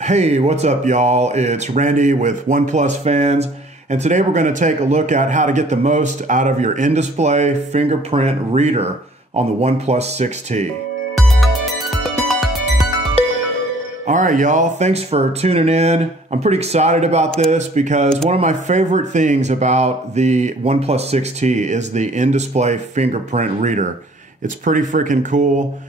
Hey, what's up, y'all? It's Randy with OnePlus Fans, and today we're going to take a look at how to get the most out of your in-display fingerprint reader on the OnePlus 6T. All right, y'all, thanks for tuning in. I'm pretty excited about this because one of my favorite things about the OnePlus 6T is the in-display fingerprint reader. It's pretty freaking cool.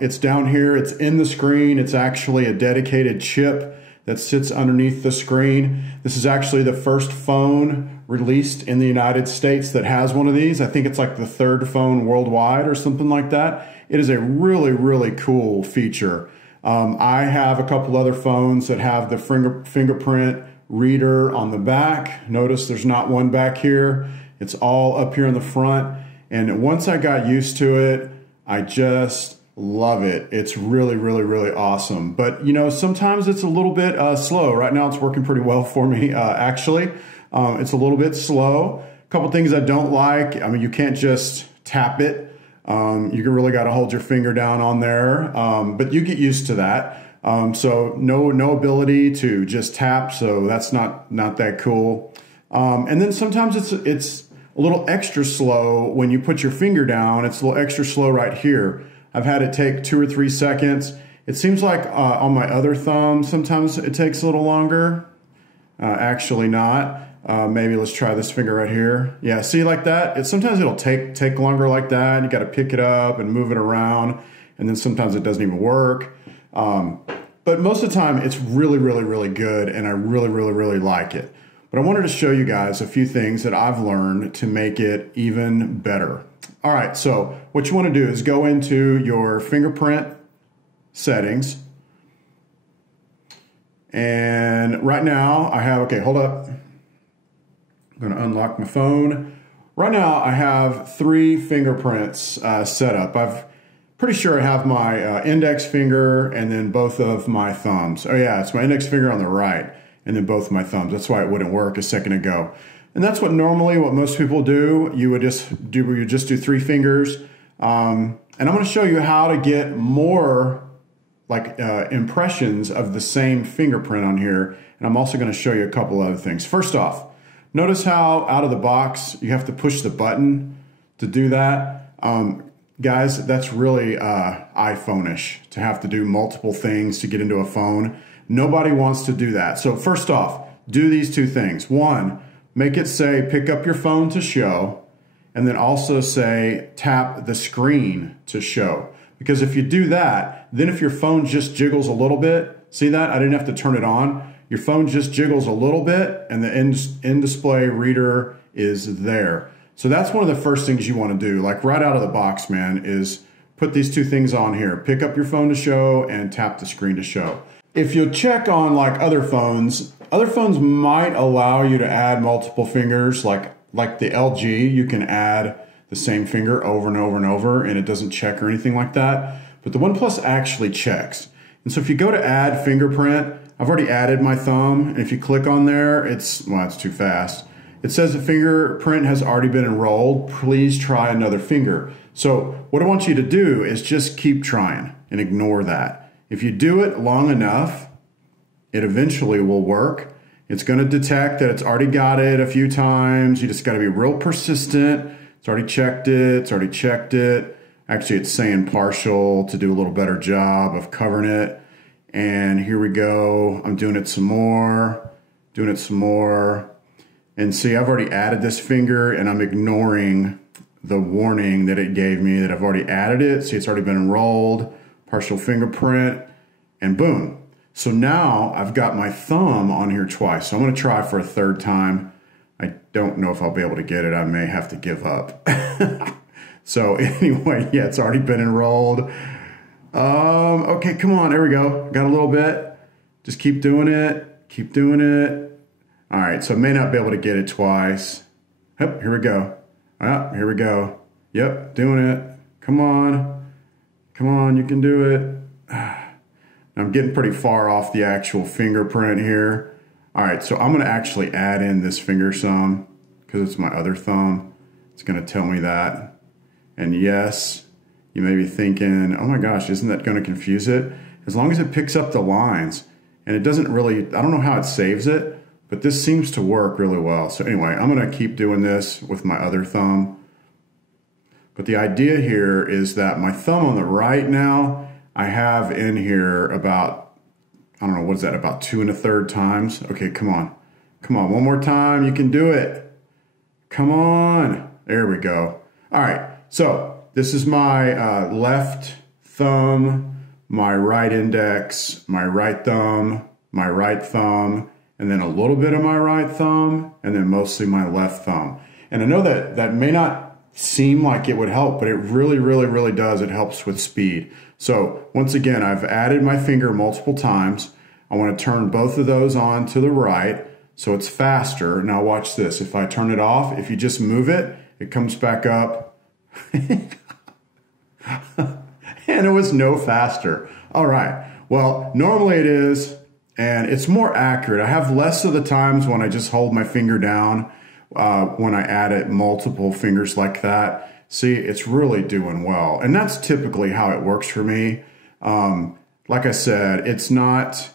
It's down here, it's in the screen. It's actually a dedicated chip that sits underneath the screen. This is actually the first phone released in the United States that has one of these. I think it's like the third phone worldwide or something like that. It is a really, really cool feature. I have a couple other phones that have the fingerprint reader on the back. Notice there's not one back here. It's all up here in the front. And once I got used to it, I just love it. It's really, really, really awesome. But you know, sometimes it's a little bit slow. Right now it's working pretty well for me, actually. It's a little bit slow. A couple things I don't like. I mean, you can't just tap it. You really got to hold your finger down on there, but you get used to that. So no ability to just tap, so that's not that cool. And then sometimes it's a little extra slow when you put your finger down. It's a little extra slow right here. I've had it take 2 or 3 seconds. It seems like on my other thumb, sometimes it takes a little longer. Actually not. Maybe let's try this finger right here. Yeah, see, like that? Sometimes it'll take longer like that. You got to pick it up and move it around, and then sometimes it doesn't even work. But most of the time, it's really, really, really good, and I really, really, really like it. But I wanted to show you guys a few things that I've learned to make it even better. All right, so what you want to do is go into your fingerprint settings. And right now I have, okay, hold up. I'm going to unlock my phone. Right now I have 3 fingerprints set up. I'm pretty sure I have my index finger and then both of my thumbs. Oh yeah, it's my index finger on the right and then both of my thumbs. That's why it wouldn't work a second ago. And that's what most people do. You would just do 3 fingers. And I'm going to show you how to get more impressions of the same fingerprint on here. And I'm also going to show you a couple other things. First off, notice how out of the box you have to push the button to do that. Guys, that's really iPhone-ish to have to do multiple things to get into a phone. Nobody wants to do that. So first off, do these 2 things. 1, make it say pick up your phone to show, and then also say tap the screen to show. Because if you do that, then if your phone just jiggles a little bit, see that? I didn't have to turn it on. Your phone just jiggles a little bit and the in-display reader is there. So that's one of the first things you want to do, like right out of the box, man, is put these 2 things on here. Pick up your phone to show and tap the screen to show. If you check on like other phones might allow you to add multiple fingers, like the LG, you can add the same finger over and over and over and it doesn't check or anything like that. But the OnePlus actually checks. And so if you go to add fingerprint, I've already added my thumb, and if you click on there, it's too fast. It says the fingerprint has already been enrolled. Please try another finger. So what I want you to do is just keep trying and ignore that. If you do it long enough, it eventually will work. It's going to detect that it's already got it a few times. You just got to be real persistent. It's already checked it. It's already checked it. Actually, it's saying partial to do a little better job of covering it. And here we go. I'm doing it some more, doing it some more. And see, I've already added this finger and I'm ignoring the warning that it gave me that I've already added it. See, it's already been enrolled, partial fingerprint, and boom. So now I've got my thumb on here twice. So I'm going to try for a 3rd time. I don't know if I'll be able to get it. I may have to give up. So anyway, yeah, it's already been enrolled. Okay, come on. There we go. Got a little bit. Just keep doing it. Keep doing it. All right, so I may not be able to get it twice. Yep, here we go. Here we go. Yep, doing it. Come on. Come on, you can do it. I'm getting pretty far off the actual fingerprint here. All right, so I'm going to actually add in this finger some because it's my other thumb. It's going to tell me that. And yes, you may be thinking, oh my gosh, isn't that going to confuse it? As long as it picks up the lines. and it doesn't really, I don't know how it saves it, but this seems to work really well. So anyway, I'm gonna keep doing this with my other thumb. But the idea here is that my thumb on the right now, I have in here about, I don't know, what is that, about 2 1/3 times? Okay, come on. Come on, one more time, you can do it. Come on, there we go. All right, so this is my left thumb, my right index, my right thumb, and then a little bit of my right thumb, and then mostly my left thumb. And I know that that may not seem like it would help, but it really, really, really does. It helps with speed. So once again, I've added my finger multiple times. I want to turn both of those on to the right so it's faster. Now watch this. If I turn it off, if you just move it, it comes back up. And it was no faster. All right. Well, normally it is, and it's more accurate. I have less of the times when I just hold my finger down when I add it multiple fingers like that. See, it's really doing well. And that's typically how it works for me. Like I said, it's not,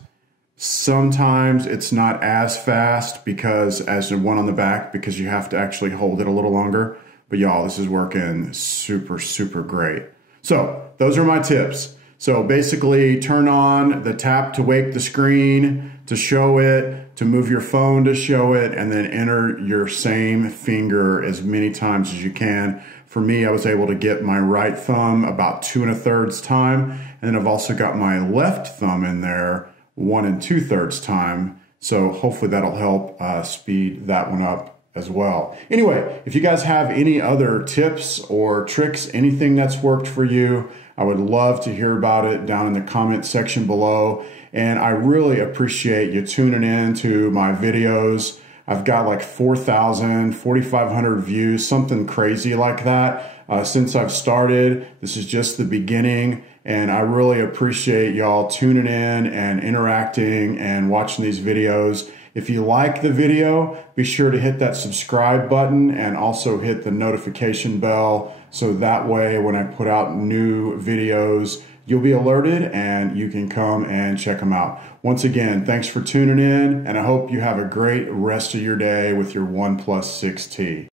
sometimes it's not as fast because as the one on the back, because you have to actually hold it a little longer. But y'all, this is working super, super great. So those are my tips. So basically turn on the tap to wake the screen, to show it, to move your phone to show it, and then enter your same finger as many times as you can. For me, I was able to get my right thumb about 2 1/3 time, and then I've also got my left thumb in there 1 2/3 time. So hopefully that'll help speed that one up as well. Anyway, if you guys have any other tips or tricks, anything that's worked for you, I would love to hear about it down in the comment section below. And I really appreciate you tuning in to my videos. I've got like 4,000, 4,500 views, something crazy like that since I've started. This is just the beginning, and I really appreciate y'all tuning in and interacting and watching these videos. If you like the video, be sure to hit that subscribe button and also hit the notification bell so that way when I put out new videos, you'll be alerted and you can come and check them out. Once again, thanks for tuning in, and I hope you have a great rest of your day with your OnePlus 6T.